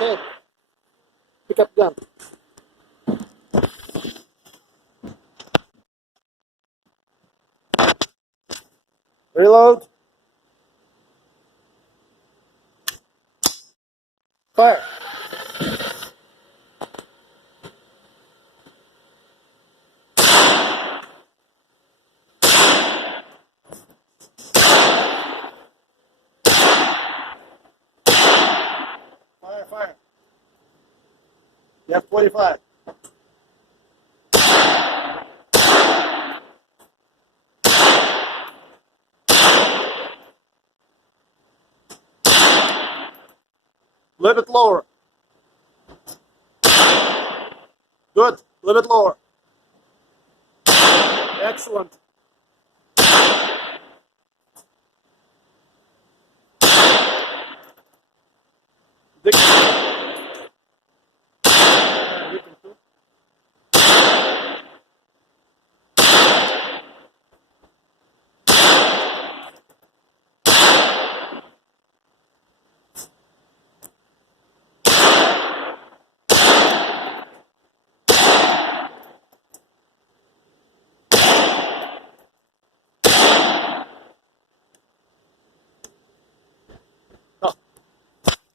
Okay. Pick up gun. Reload. Fire. Fire, fire. You have 45. A little bit lower. Good. A little bit lower. Excellent.